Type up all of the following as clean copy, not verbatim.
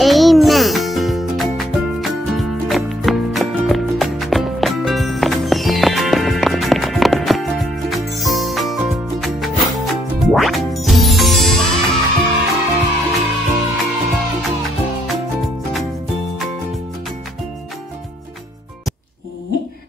Amen.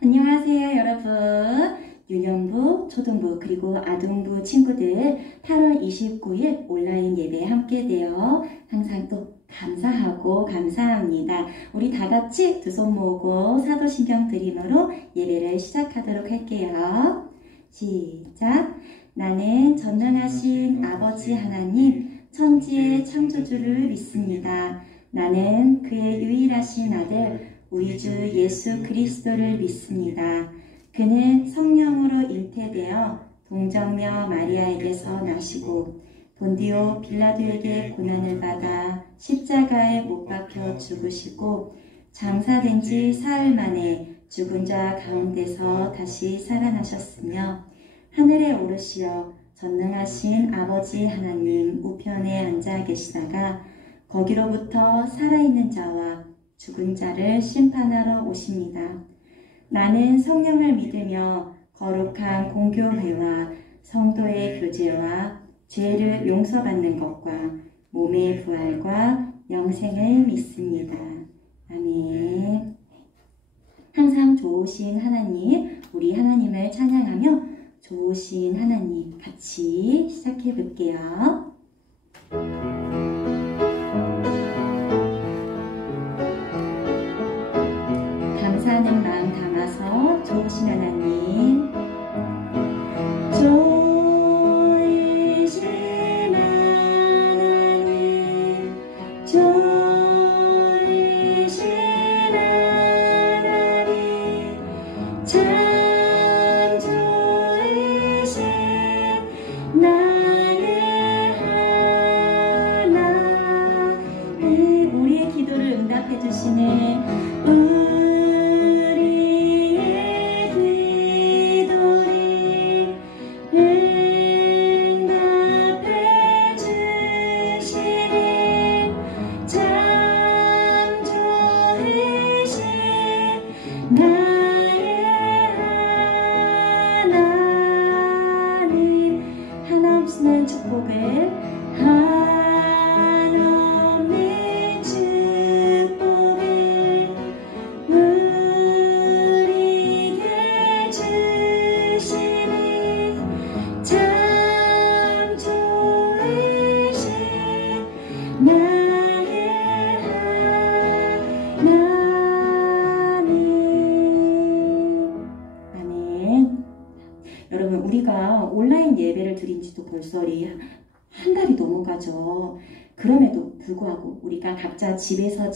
안녕하세요 여러분. 유년부, 초등부 그리고 아동부 친구들 8월 29일 온라인 예배에 함께 되어 항상 또 감사하고 감사합니다. 우리 다 같이 두 손 모으고 사도신경 드림으로 예배를 시작하도록 할게요. 시작. 나는 전능하신 아버지 하나님 천지의 창조주를 믿습니다. 나는 그의 유일하신 아들 우리 주 예수 그리스도를 믿습니다. 그는 성령으로 잉태되어 동정녀 마리아에게서 나시고 본디오 빌라도에게 고난을 받아 십자가에 못 박혀 죽으시고 장사된 지 사흘 만에 죽은 자 가운데서 다시 살아나셨으며 하늘에 오르시어 전능하신 아버지 하나님 우편에 앉아 계시다가 거기로부터 살아있는 자와 죽은 자를 심판하러 오십니다. 나는 성령을 믿으며 거룩한 공교회와 성도의 교제와 죄를 용서받는 것과 몸의 부활과 영생을 믿습니다. 아멘. 항상 좋으신 하나님, 우리 하나님을 찬양하며 좋으신 하나님 같이 시작해 볼게요. 감사하는 마음 담아서 좋으신 하나님, 좋으신 하나님, 좋으신 하나님, 참 좋으신 나의 하나님. 우리의 기도를 응답해 주시는 한없는 축복을 한없는 축복을 우리에게 주시는 참 좋으신 나의 하나님. 아멘. 여러분, 우리가 온라인 예배를 드린 지도 벌써 한 달이 넘어가죠. 그럼에도 불구하고 우리가 각자 집에서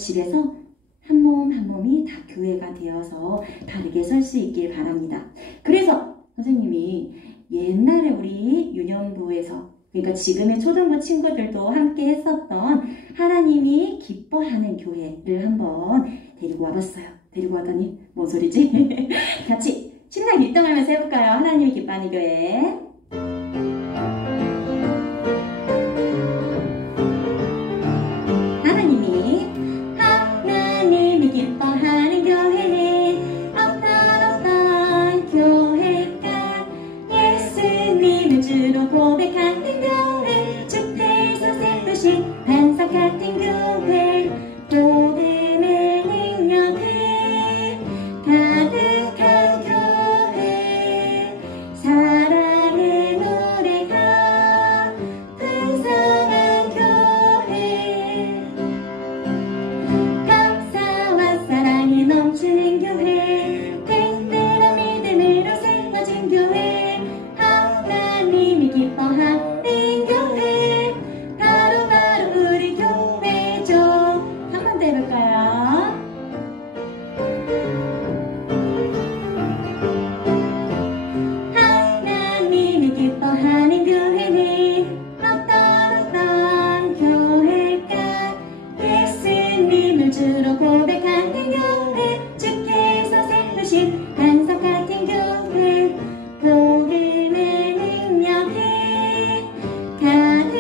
한 몸 한 몸이 다 교회가 되어서 다르게 설 수 있길 바랍니다. 그래서 선생님이 옛날에 우리 유년부에서, 그러니까 지금의 초등부 친구들도 함께 했었던 하나님이 기뻐하는 교회를 한번 데리고 와봤어요. 데리고 와더니 뭔 소리지? 같이 신나게 1등 하면서 해볼까요? 하나님이 기뻐하는 교회. 하나님이 기뻐하는 교회는 어떤 교회가 예수님을 주로 고백하는 교회, 주께서 세우신 반석 같은 교회, 복음의 능력을 가득한 교회, 사랑의 노래가 풍성한 교회, 감사와 사랑이 넘치는 교회, 든든한 믿음으로 세워진 교회, 하나님이 기뻐하는 교회, 바로 우리 교회죠. 한 번 더 해볼까요? 하나님이 기뻐하는 교회는 어떤 교회가 예수님을 주로 고백하는 교회, 주께서 세우신 반석 같은 교회, 복음의 능력이 가득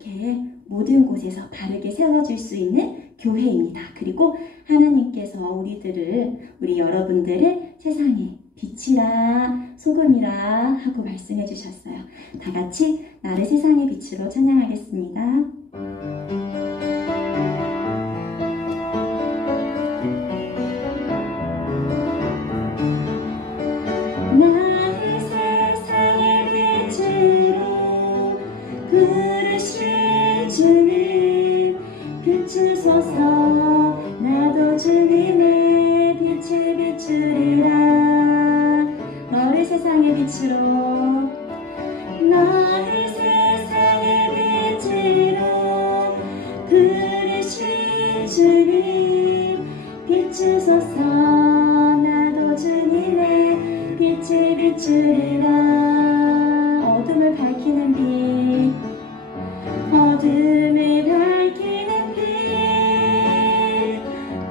이렇게 모든 곳에서 바르게 세워줄 수 있는 교회입니다. 그리고 하나님께서 우리 여러분들을 세상의 빛이라 소금이라 하고 말씀해 주셨어요. 다 같이 나를 세상의 빛으로 찬양하겠습니다. 나를 세상의 빛으로 부르신 주님, 비추소서. 나도 주님의 빛을 비추리라. 너를 세상의 빛으로, 너를 세상의 빛으로 부르신 주님, 비추소서. 나도 주님의 빛을 비추리라. 어둠을 밝히는 빛, 어둠을 밝히는 빛,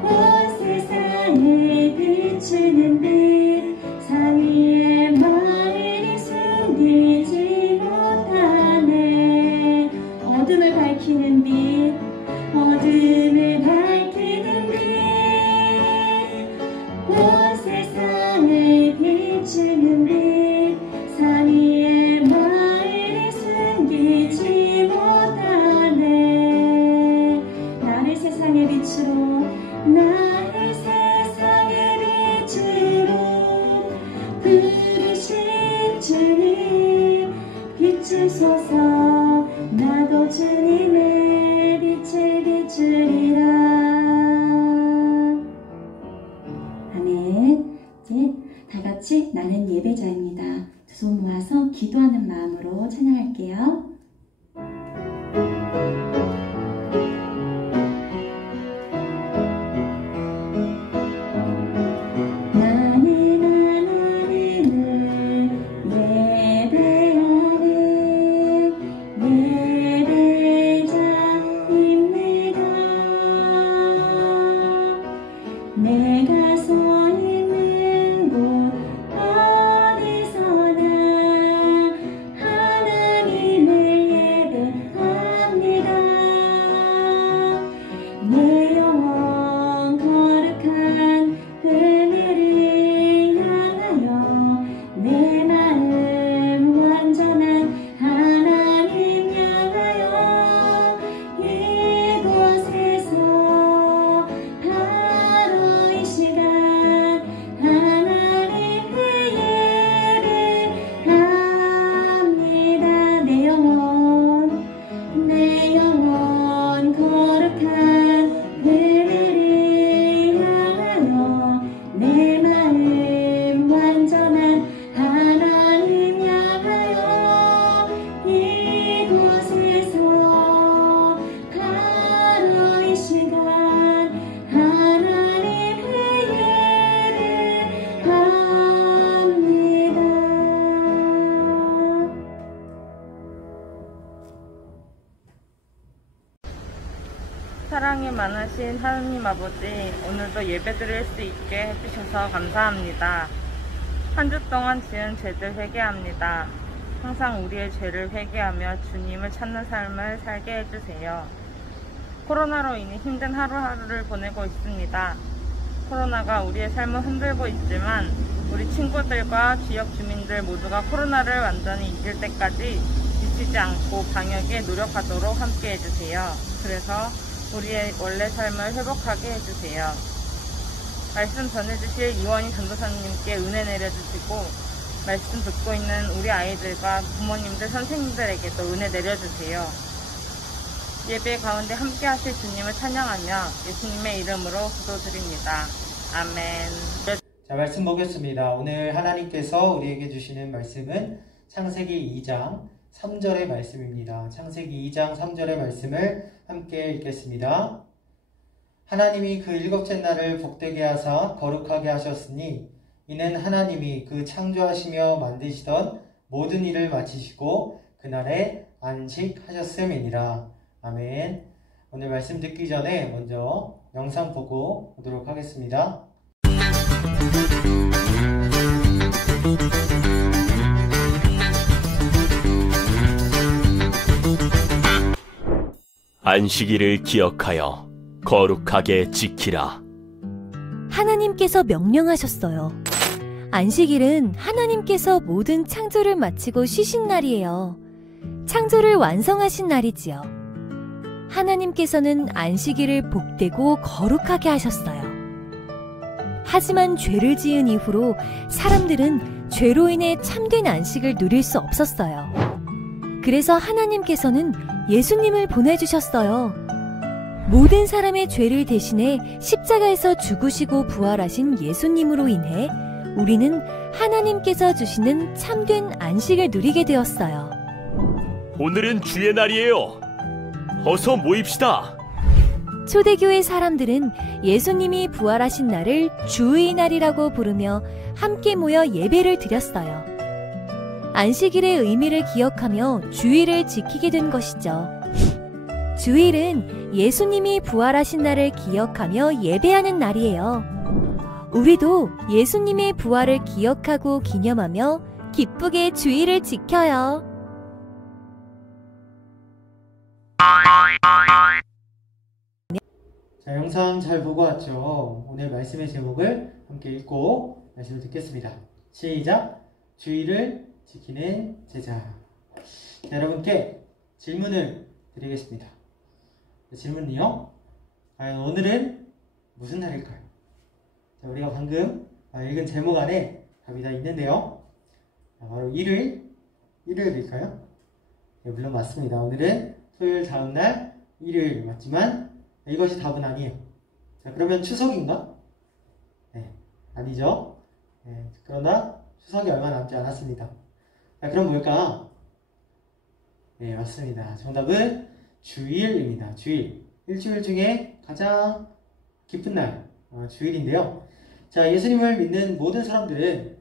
온 세상을 비추는 빛, 산 위의 마을이 숨기지 못하네. 어둠을 밝히는 빛, 어둠을 밝히는 빛, 온 세상을 비추는 빛, 산 위의 마을이 숨기지 못하네. 나를 세상의 빛으로, 나를 세상의 빛으로 부르신 주님, 비추소서. 나도 주님의 빛을 비추리라. 아멘. 이제 다 같이 나는 예배자입니다. 두 손 모아서 기도하는 마음으로 찬양할게요. 나는 하나님을 예배하는 예배자입니다. 내가 서 있는 곳 어디서나 하나님을 예배합니다. 내 영혼 거룩한 은혜를 향하여, 내 마음 완전한 하나님 향하여, 이곳에서 바로 이 시간 하나님을 예배합니다. 내 영혼 거룩한 은혜를 향하여, 내 마음 완전한 하나님 향하여, 이곳에서 바로 이 시간 하나님을 예배합니다. 사랑이 많으신 하느님 아버지, 오늘도 예배드릴 수 있게 해주셔서 감사합니다. 한 주 동안 지은 죄들 회개합니다. 항상 우리의 죄를 회개하며 주님을 찾는 삶을 살게 해주세요. 코로나로 인해 힘든 하루하루를 보내고 있습니다. 코로나가 우리의 삶을 흔들고 있지만 우리 친구들과 지역 주민들 모두가 코로나를 완전히 이길 때까지 지치지 않고 방역에 노력하도록 함께 해주세요. 그래서 우리의 원래 삶을 회복하게 해주세요. 말씀 전해주실 이원희 전도사님께 은혜 내려주시고, 말씀 듣고 있는 우리 아이들과 부모님들, 선생님들에게도 은혜 내려주세요. 예배 가운데 함께 하실 주님을 찬양하며 예수님의 이름으로 기도드립니다. 아멘. 자, 말씀 보겠습니다. 오늘 하나님께서 우리에게 주시는 말씀은 창세기 2장 3절의 말씀입니다. 창세기 2장 3절의 말씀을 함께 읽겠습니다. 하나님이 그 일곱째 날을 복되게 하사 거룩하게 하셨으니 이는 하나님이 그 창조하시며 만드시던 모든 일을 마치시고 그날에 안식하셨음이니라. 아멘. 오늘 말씀 듣기 전에 먼저 영상 보고 오도록 하겠습니다. 안식일을 기억하여 거룩하게 지키라. 하나님께서 명령하셨어요. 안식일은 하나님께서 모든 창조를 마치고 쉬신 날이에요. 창조를 완성하신 날이지요. 하나님께서는 안식일을 복되고 거룩하게 하셨어요. 하지만 죄를 지은 이후로 사람들은 죄로 인해 참된 안식을 누릴 수 없었어요. 그래서 하나님께서는 예수님을 보내주셨어요. 모든 사람의 죄를 대신해 십자가에서 죽으시고 부활하신 예수님으로 인해 우리는 하나님께서 주시는 참된 안식을 누리게 되었어요. 오늘은 주의 날이에요. 어서 모입시다. 초대교회 사람들은 예수님이 부활하신 날을 주의 날이라고 부르며 함께 모여 예배를 드렸어요. 안식일의 의미를 기억하며 주일을 지키게 된 것이죠. 주일은 예수님이 부활하신 날을 기억하며 예배하는 날이에요. 우리도 예수님의 부활을 기억하고 기념하며 기쁘게 주일을 지켜요. 자, 영상 잘 보고 왔죠? 오늘 말씀의 제목을 함께 읽고 말씀을 듣겠습니다. 시작! 주일을 지키는 제자. 자, 여러분께 질문을 드리겠습니다. 질문은요, 과연 오늘은 무슨 날일까요? 자, 우리가 방금 읽은 제목 안에 답이 다 있는데요. 자, 바로 일요일일까요? 네, 물론 맞습니다. 오늘은 토요일 다음날 일요일 맞지만 이것이 답은 아니에요. 자, 그러면 추석인가? 네, 아니죠. 네, 그러나 추석이 얼마 남지 않았습니다. 자, 그럼 뭘까? 네, 맞습니다. 정답은 주일입니다. 주일. 일주일 중에 가장 기쁜 날, 주일인데요. 자, 예수님을 믿는 모든 사람들은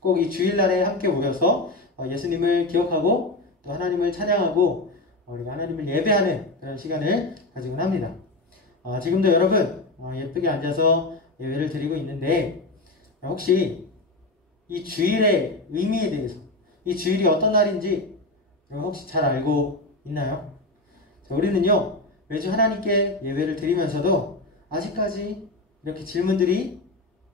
꼭 이 주일날에 함께 모여서 예수님을 기억하고 또 하나님을 찬양하고 우리가 하나님을 예배하는 그런 시간을 가지곤 합니다. 지금도 여러분 예쁘게 앉아서 예배를 드리고 있는데 혹시 이 주일의 의미에 대해서 이 주일이 어떤 날인지 혹시 잘 알고 있나요? 자, 우리는요 매주 하나님께 예배를 드리면서도 아직까지 이렇게 질문들이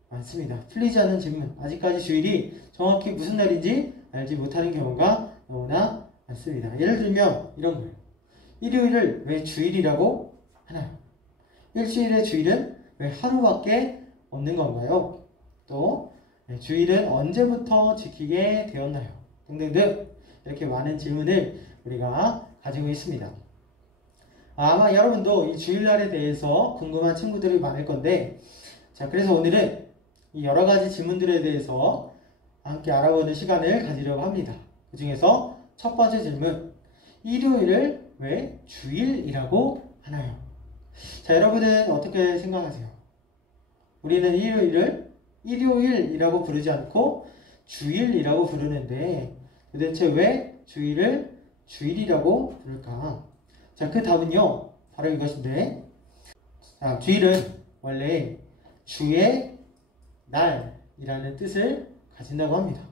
많습니다. 풀리지 않는 질문, 아직까지 주일이 정확히 무슨 날인지 알지 못하는 경우가 너무나 많습니다. 예를 들면 이런 거예요. 일요일을 왜 주일이라고 하나요? 일주일의 주일은 왜 하루밖에 없는 건가요? 또 주일은 언제부터 지키게 되었나요? 등등등 이렇게 많은 질문을 우리가 가지고 있습니다. 아마 여러분도 이 주일날에 대해서 궁금한 친구들이 많을 건데 자, 그래서 오늘은 이 여러 가지 질문들에 대해서 함께 알아보는 시간을 가지려고 합니다. 그 중에서 첫 번째 질문, 일요일을 왜 주일이라고 하나요? 자, 여러분은 어떻게 생각하세요? 우리는 일요일을 일요일이라고 부르지 않고 주일이라고 부르는데 도대체 왜 주일을 주일이라고 부를까? 자, 그 답은요 바로 이것인데, 자, 주일은 원래 주의 날이라는 뜻을 가진다고 합니다.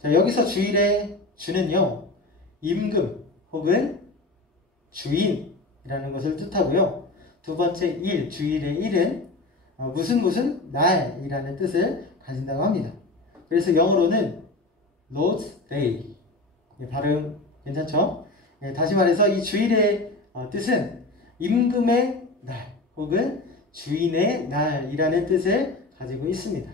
자, 여기서 주일의 주는요 임금 혹은 주인이라는 것을 뜻하고요. 두 번째 일, 주일의 일은 무슨 날이라는 뜻을 가진다고 합니다. 그래서 영어로는 Lord's Day. 발음 괜찮죠? 다시 말해서 이 주일의 뜻은 임금의 날 혹은 주인의 날이라는 뜻을 가지고 있습니다.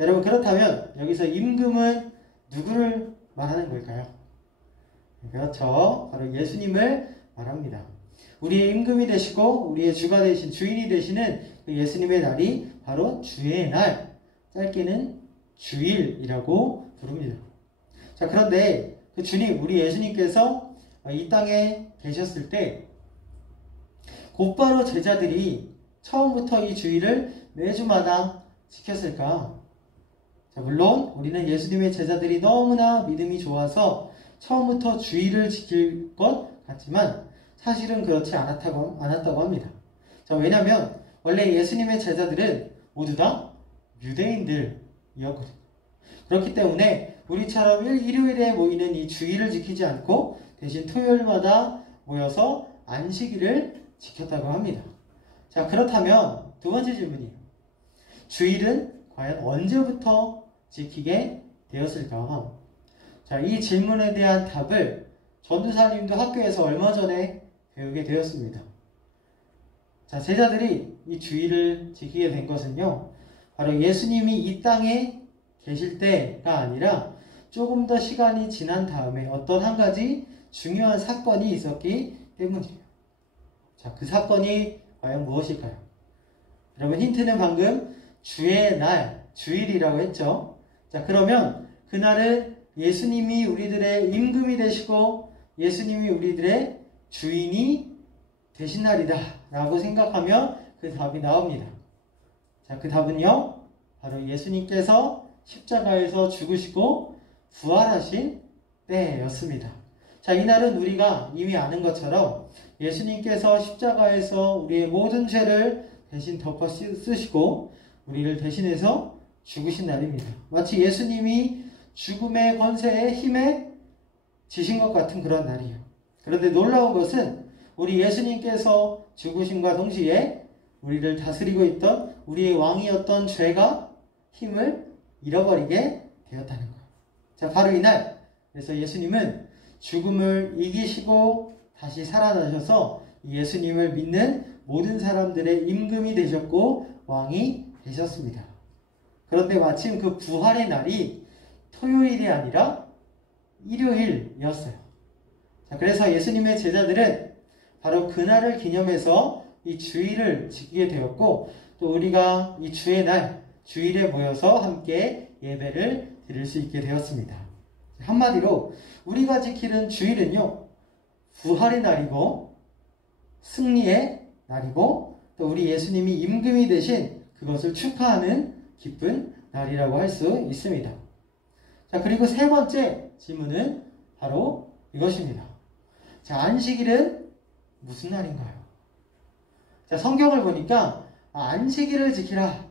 여러분, 그렇다면 여기서 임금은 누구를 말하는 걸까요? 그렇죠. 바로 예수님을 말합니다. 우리의 임금이 되시고 우리의 주가 되신 주인이 되시는 그 예수님의 날이 바로 주의 날, 짧게는 주일이라고 부릅니다. 자, 그런데 그 주님, 우리 예수님께서 이 땅에 계셨을 때 곧바로 제자들이 처음부터 이 주일을 매주마다 지켰을까? 자, 물론 우리는 예수님의 제자들이 너무나 믿음이 좋아서 처음부터 주일을 지킬 것 같지만 사실은 그렇지 않았다고 합니다. 자, 왜냐하면 원래 예수님의 제자들은 모두 다 유대인들이었거든요. 그렇기 때문에 우리처럼 일요일에 모이는 이 주일을 지키지 않고 대신 토요일마다 모여서 안식일을 지켰다고 합니다. 자, 그렇다면 두 번째 질문이에요. 주일은 과연 언제부터 지키게 되었을까? 자, 이 질문에 대한 답을 전도사님도 학교에서 얼마 전에 배우게 되었습니다. 자, 제자들이 이 주일을 지키게 된 것은요, 바로 예수님이 이 땅에 계실 때가 아니라 조금 더 시간이 지난 다음에 어떤 한 가지 중요한 사건이 있었기 때문이에요. 자, 그 사건이 과연 무엇일까요? 여러분, 힌트는 방금 주의 날, 주일이라고 했죠. 자, 그러면 그날은 예수님이 우리들의 임금이 되시고 예수님이 우리들의 주인이 되신 날이다 라고 생각하면 그 답이 나옵니다. 자, 그 답은요, 바로 예수님께서 십자가에서 죽으시고 부활하신 때였습니다. 자, 이날은 우리가 이미 아는 것처럼 예수님께서 십자가에서 우리의 모든 죄를 대신 덮어 쓰시고 우리를 대신해서 죽으신 날입니다. 마치 예수님이 죽음의 권세의 힘에 지신 것 같은 그런 날이에요. 그런데 놀라운 것은 우리 예수님께서 죽으심과 동시에 우리를 다스리고 있던 우리의 왕이었던 죄가 힘을 잃어버리게 되었다는 거예요. 자, 바로 이날, 그래서 예수님은 죽음을 이기시고 다시 살아나셔서 예수님을 믿는 모든 사람들의 임금이 되셨고 왕이 되셨습니다. 그런데 마침 그 부활의 날이 토요일이 아니라 일요일이었어요. 자, 그래서 예수님의 제자들은 바로 그날을 기념해서 이 주일을 지키게 되었고, 또 우리가 이 주의 날, 주일에 모여서 함께 예배를 드릴 수 있게 되었습니다. 한마디로 우리가 지키는 주일은요, 부활의 날이고 승리의 날이고 또 우리 예수님이 임금이 되신 그것을 축하하는 기쁜 날이라고 할 수 있습니다. 자, 그리고 세 번째 질문은 바로 이것입니다. 자, 안식일은 무슨 날인가요? 자, 성경을 보니까 안식일을 지키라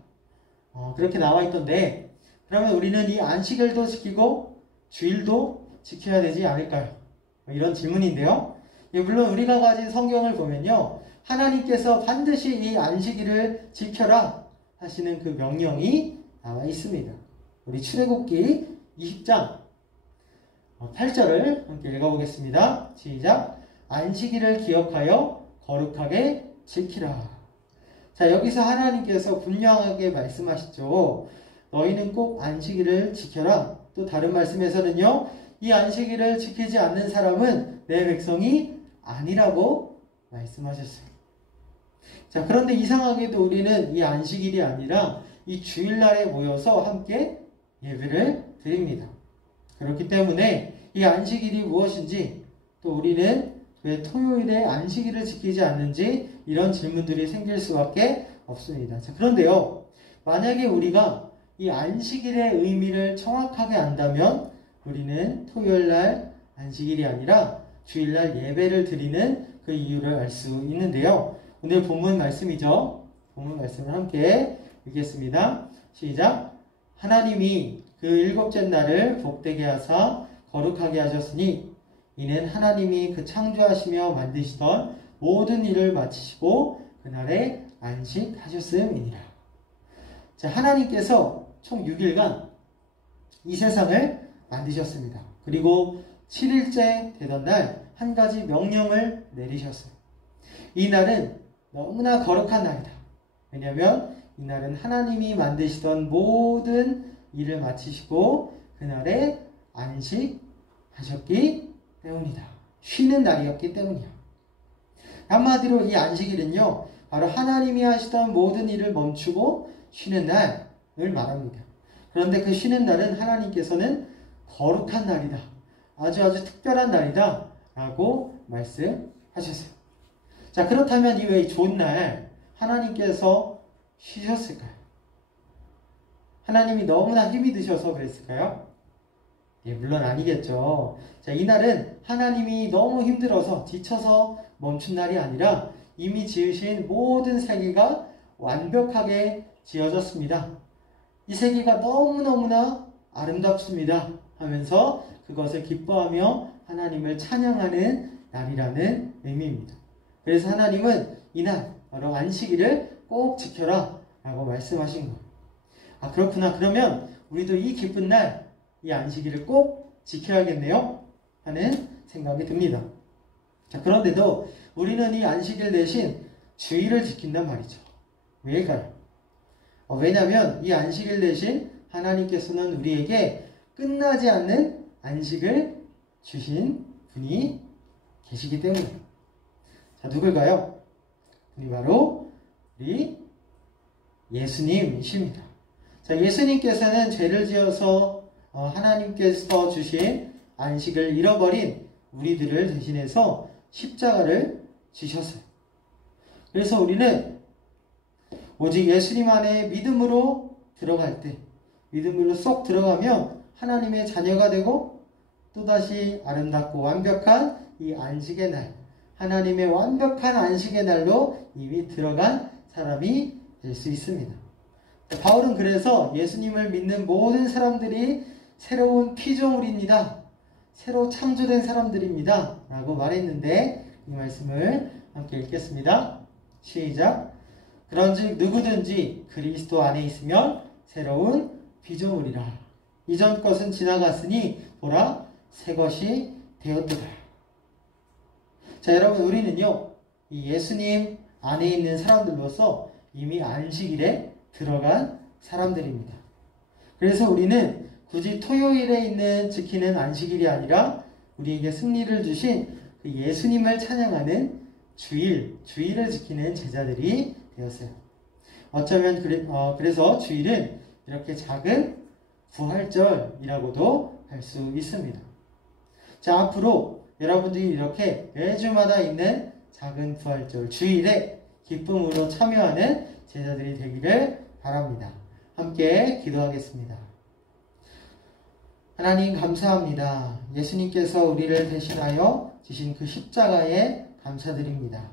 그렇게 나와 있던데, 그러면 우리는 이 안식일도 지키고 주일도 지켜야 되지 않을까요? 이런 질문인데요. 물론 우리가 가진 성경을 보면요, 하나님께서 반드시 이 안식일을 지켜라 하시는 그 명령이 나와 있습니다. 우리 출애굽기 20장 8절을 함께 읽어보겠습니다. 시작. 안식일을 기억하여 거룩하게 지키라. 자, 여기서 하나님께서 분명하게 말씀하시죠. 너희는 꼭 안식일을 지켜라. 또 다른 말씀에서는요, 이 안식일을 지키지 않는 사람은 내 백성이 아니라고 말씀하셨어요. 자, 그런데 이상하게도 우리는 이 안식일이 아니라 이 주일날에 모여서 함께 예배를 드립니다. 그렇기 때문에 이 안식일이 무엇인지, 또 우리는 왜 토요일에 안식일을 지키지 않는지, 이런 질문들이 생길 수밖에 없습니다. 자, 그런데요, 만약에 우리가 이 안식일의 의미를 정확하게 안다면 우리는 토요일날 안식일이 아니라 주일날 예배를 드리는 그 이유를 알 수 있는데요. 오늘 본문 말씀이죠. 본문 말씀을 함께 읽겠습니다. 시작. 하나님이 그 일곱째 날을 복되게 하사 거룩하게 하셨으니 이는 하나님이 그 창조하시며 만드시던 모든 일을 마치시고 그날에 안식하셨음이니라. 자, 하나님께서 총 6일간 이 세상을 만드셨습니다. 그리고 7일째 되던 날 한 가지 명령을 내리셨어요. 이 날은 너무나 거룩한 날이다. 왜냐하면 이 날은 하나님이 만드시던 모든 일을 마치시고 그날에 안식하셨기 때문이다. 쉬는 날이었기 때문이야. 한마디로 이 안식일은요, 바로 하나님이 하시던 모든 일을 멈추고 쉬는 날을 말합니다. 그런데 그 쉬는 날은 하나님께서는 거룩한 날이다, 아주 특별한 날이다 라고 말씀하셨어요. 자, 그렇다면 이 왜 좋은 날 하나님께서 쉬셨을까요? 하나님이 너무나 힘이 드셔서 그랬을까요? 물론 아니겠죠. 자, 이날은 하나님이 너무 힘들어서 지쳐서 멈춘 날이 아니라 이미 지으신 모든 세계가 완벽하게 지어졌습니다. 이 세계가 너무너무나 아름답습니다 하면서 그것을 기뻐하며 하나님을 찬양하는 날이라는 의미입니다. 그래서 하나님은 이날 바로 안식일을 꼭 지켜라 라고 말씀하신 거예요. 아, 그렇구나. 그러면 우리도 이 기쁜 날 이 안식일을 꼭 지켜야겠네요 하는 생각이 듭니다. 자, 그런데도 우리는 이 안식일 대신 주일을 지킨단 말이죠. 왜일까요? 왜냐하면 이 안식일 대신 하나님께서는 우리에게 끝나지 않는 안식을 주신 분이 계시기 때문에. 자, 누굴까요? 그분이 바로 우리 예수님이십니다. 자, 예수님께서는 죄를 지어서 하나님께서 주신 안식을 잃어버린 우리들을 대신해서 십자가를 지셨어요. 그래서 우리는 오직 예수님 안에 믿음으로 들어갈 때, 믿음으로 쏙 들어가면 하나님의 자녀가 되고 또다시 아름답고 완벽한 이 안식의 날, 하나님의 완벽한 안식의 날로 이미 들어간 사람이 될 수 있습니다. 바울은 그래서 예수님을 믿는 모든 사람들이 새로운 피조물입니다. 새로 창조된 사람들입니다. 라고 말했는데 이 말씀을 함께 읽겠습니다. 시작. 그런즉 누구든지 그리스도 안에 있으면 새로운 피조물이라. 이전 것은 지나갔으니 보라 새 것이 되었더라. 자, 여러분, 우리는요 이 예수님 안에 있는 사람들로서 이미 안식일에 들어간 사람들입니다. 그래서 우리는 굳이 토요일에 있는 지키는 안식일이 아니라 우리에게 승리를 주신 그 예수님을 찬양하는 주일을 지키는 제자들이 되었어요. 어쩌면 그래서 주일은 이렇게 작은 부활절이라고도 할 수 있습니다. 자, 앞으로 여러분들이 이렇게 매주마다 있는 작은 부활절 주일에 기쁨으로 참여하는 제자들이 되기를 바랍니다. 함께 기도하겠습니다. 하나님 감사합니다. 예수님께서 우리를 대신하여 지신 그 십자가에 감사드립니다.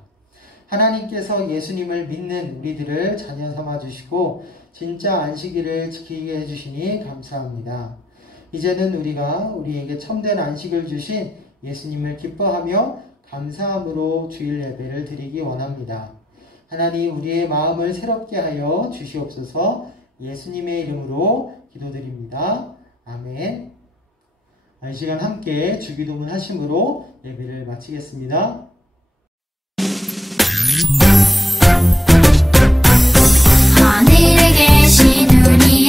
하나님께서 예수님을 믿는 우리들을 자녀 삼아 주시고 진짜 안식일을 지키게 해주시니 감사합니다. 이제는 우리가 우리에게 참된 안식을 주신 예수님을 기뻐하며 감사함으로 주일 예배를 드리기 원합니다. 하나님, 우리의 마음을 새롭게 하여 주시옵소서. 예수님의 이름으로 기도드립니다. 아멘. 이 시간 함께 주기도문 하심으로 예배를 마치겠습니다. 하늘에 계신 우리